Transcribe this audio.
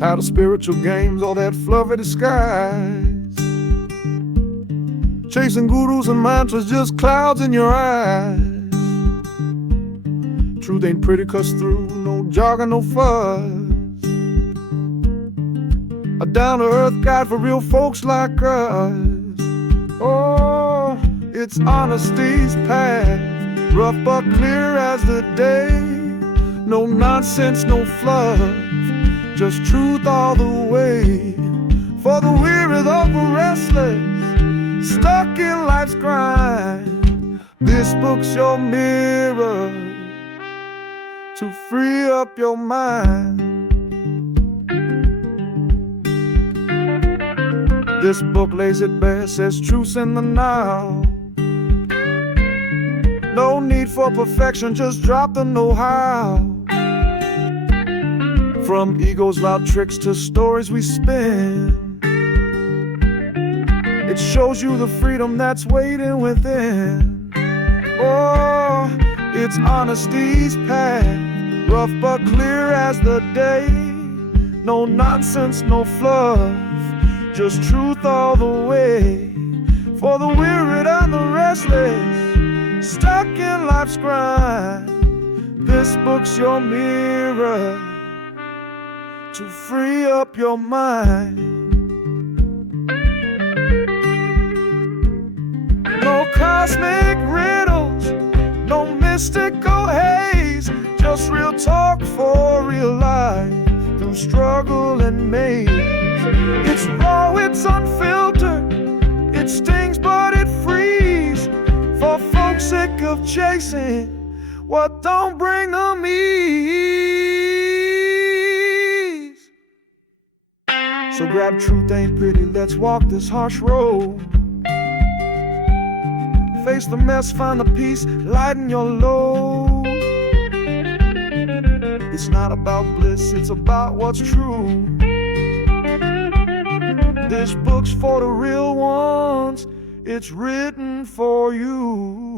Tired of spiritual games, all that fluffy disguise. Chasing gurus and mantras, just clouds in your eyes. Truth ain't pretty cussed through, no jargon, no fuss. A down-to-earth guide for real folks like us. Oh, it's honesty's path, rough but clear as the day. No nonsense, no fluff, just truth all the way. For the weary, the restless, stuck in life's grind, this book's your mirror to free up your mind. This book lays it bare, says truth's in the now. No need for perfection, just drop the know-how. From ego's loud tricks to stories we spin, it shows you the freedom that's waiting within. Oh, it's honesty's path, rough but clear as the day. No nonsense, no fluff, just truth all the way. For the wearied and the restless, stuck in life's grind, this book's your mirror to free up your mind. No cosmic riddles, no mystical haze, just real talk for real life through struggle and maze. It's raw, it's unfiltered, it stings but it frees. For folks sick of chasing what don't bring them ease. So grab truth ain't pretty, let's walk this harsh road. Face the mess, find the peace, lighten your load. It's not about bliss, it's about what's true. This book's for the real ones, it's written for you.